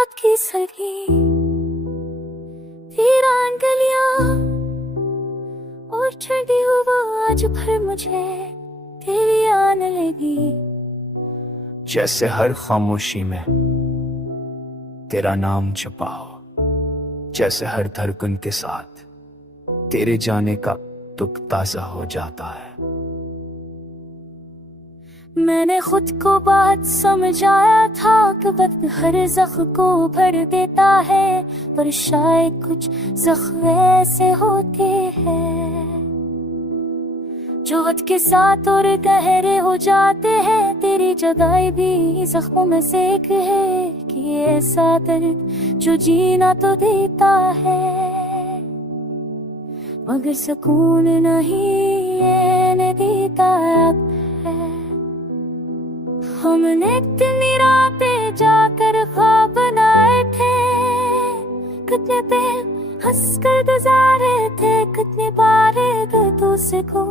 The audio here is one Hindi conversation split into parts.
रात की सगी वीरान गलियां और ठंडी हवा आज भर मुझे तेरी आने लगी। जैसे हर खामोशी में तेरा नाम छुपा हो, जैसे हर धड़कन के साथ तेरे जाने का दुख ताजा हो जाता है। मैंने खुद को बात समझाया था कि वक्त हर जख्म को भर देता है, पर शायद कुछ जख्म ऐसे होते हैं जो वक्त के साथ और गहरे हो जाते हैं। तेरी जगह भी जख्मों में से एक है कि ऐसा दर्द जो जीना तो देता है मगर सुकून नहीं है देता अब है। हमने इतनी रातें जाकर ख्वाब बनाए थे, कितने दिन हंसकर गुजारे थे, कितने बार दर्दों से को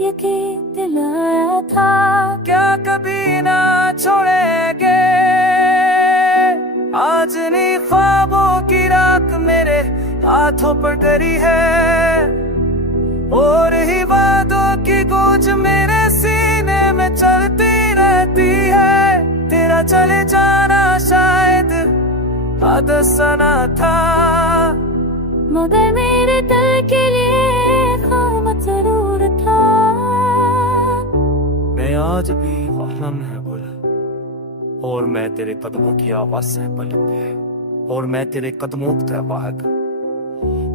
यकीन दिलाया था। क्या कभी ना छोड़ेंगे आज नहीं ख्वाबों की राख मेरे हाथों पर डरी है, और ही वादों की गूंज मेरे सीने में चलती रहती है। तेरा चले जाना शायद हादसा ना था, मगर मेरे दिल के लिए क़यामत जरूर था। मैं आज भी ख्वाब है बोला, और मैं तेरे कदमों की आवाज से पलटे, और मैं तेरे कदमों की आवाज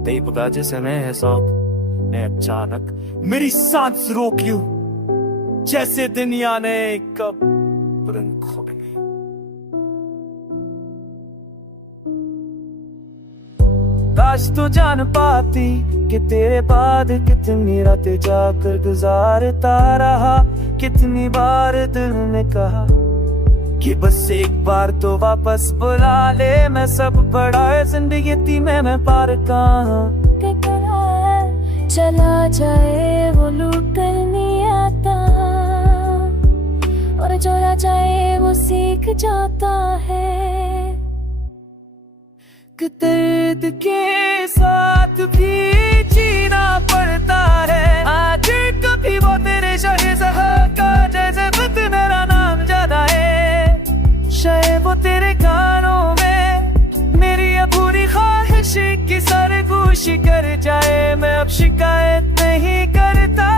तेरी पता जैसे मैं है सब ने अचानक मेरी सांस रोक यूं, जैसे दुनिया ने कब तुरंत खो गई। काश तू जान पाती कि तेरे बाद कितनी रातें जाकर गुजारता रहा, कितनी बार दिल ने कहा कि बस एक बार तो वापस बुला ले। मैं सब बड़ा है जिंदगी थी मैं पार कहाँ चला जाए वो लूट कर नहीं आता, और जो ना जाए वो सीख जाता है कि दर्द के साथ भी जीना पड़ता है। आज कभी वो तेरे शहज़ाद का जैसे वक्त मेरा नाम ज्यादा है, शायद वो तेरे कानों में मेरी अधूरी ख्वाहिश की सरगोशी कर जाए। मैं अब शिकायत नहीं करता,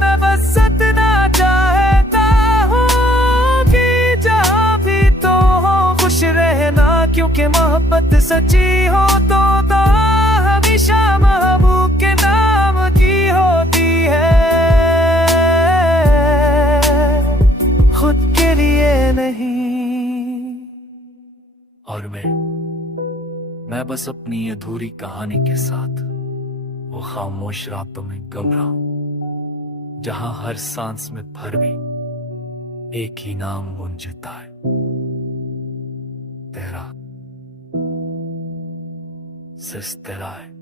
मैं बस इतना चाहता हूँ कि जहाँ भी तो हो खुश रहना, क्योंकि मोहब्बत सच्ची हो तो हमेशा महबूब के नाम की होती है, खुद के लिए नहीं। और मैं बस अपनी अधूरी कहानी के साथ वो खामोश रातों में गम रहा हूं, जहां हर सांस में भर भी एक ही नाम गूंजता है, तेरा, सिर्फ तेरा है।